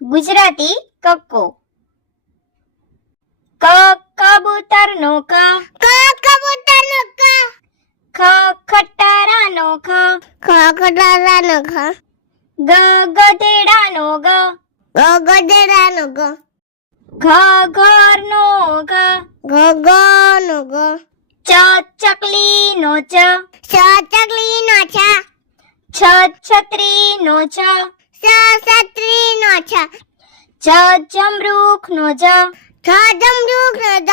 ગુજરાતી કક્કો. ક કબૂતરનો ક, કબૂતરનો ક, ખ ખટારાનો ખ, ખટારાનો ખ, ગ ગધેડાનો ગ, ગધેડાનો ગ, ઘ ઘરનો ઘ, ગનો ગ, ચ ચકલીનો ચ, ચકલીનો છ, છ છત્રીનો છ, છત્રીનો છ, જ જમરૂખનો જ, જમરૂખનો જ,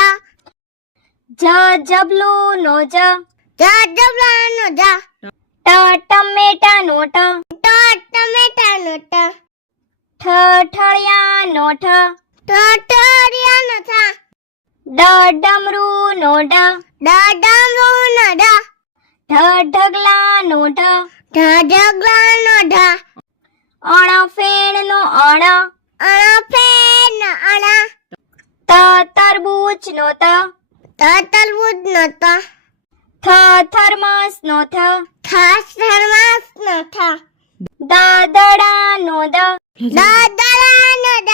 જ જબલુનો જ, જબલાનો જ, ટ ટમેટાનો ટ, ટમેટાનો ટ, ઠ ઠળિયાનો ઠ, ઠળિયાનો ઠ, ડ ડમરૂનો ડ, ડમરૂનો ડ, ઢ ઢગલાનો ઢ, ઢગલાનો ઢ, અણ ફેણનો અણ, ફેરનો અણ, ત તરબૂચનો ત, તરબૂચનો ત, થ થર્મસનો થ, થર્મસનો થ, દ દડાનો દ, દડાનો દ,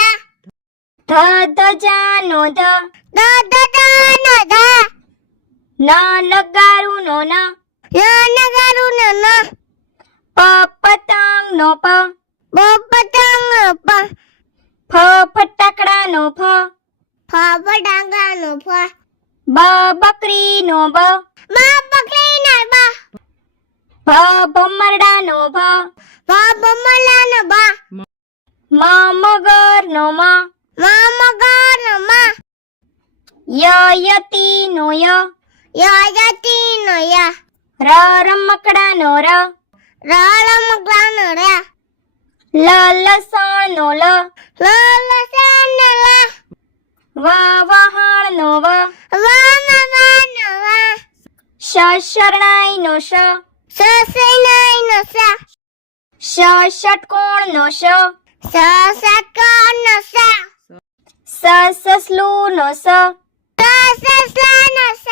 ધ ધજાનો ધ, દડાનો દ, ન નગારુનો ન, નગારુનો ન, પ પતંગનો પ, પતંગનો પ, ફ ફટાકડાનો ફ, ફટાકડાનો ફ, બ બકરીનો બ, બકરીનો બ, ભ ભમરડાનો ભ, ભમલાનો બ, મ મગરનો મ, મગરનો મ, યતીનો ય, યતીનો ય, રમકડાનો ર, રમકડાનો ર, લસણનો લ, લસણનો લ, વહાણનો વ, વમવાનો વ, શરણાઈનો શ, સસૈનાઈનો સ, ષટકોણનો શ, સસકોનો સ, સસલુનો સ, સસલાનો સ,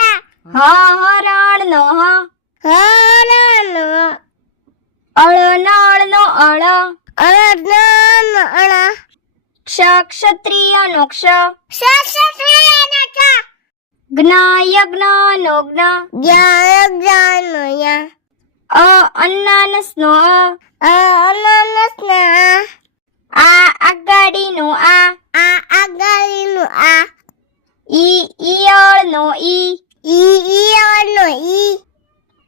હરણનો હ, હરણનો અળનળનો અળ, અળનો અળ, ક્ષત્રિયનો ક્ષ, સસલાનો સ, જ્ઞ જ્ઞનો જ્ઞ, જ્ઞાનો ય, અનાનસનો અનનસનો આ આગાડીનો આ, આગળનો આ, ઈયળનો ઈ, ઈયળનો ઈ,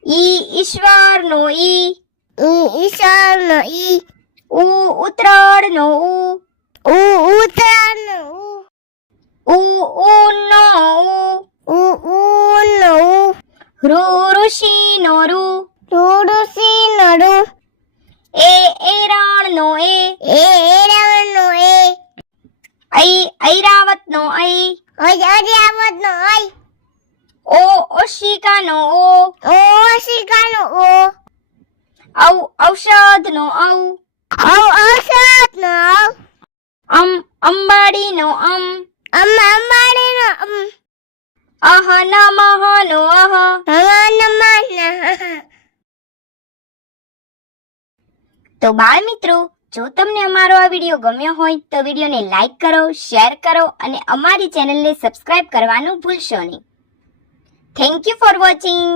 ઈશ્વરનો ઈ, ઈશ્વરનો ઈ, ઉતરાળનો ઉતરાનો ઊનો ઉનો ઋષિનો ઋ, ઋષિનો ઋ, એરણનો એરણનો ઐરાવતનો ઐ, અર્યાવતનો ઐ, ઓશિકાનો ઓશિકાનો ઓ, ઔષધનો ઔષધનો અંબાડીનો અંબાડીનો નમઃનો નમઃ. તો બાળ મિત્રો, જો તમને અમારો આ વિડીયો ગમ્યો હોય તો વિડીયોને લાઈક કરો, શેર કરો અને અમારી ચેનલને સબસ્ક્રાઇબ કરવાનું ભૂલશો નહીં. Thank you for watching.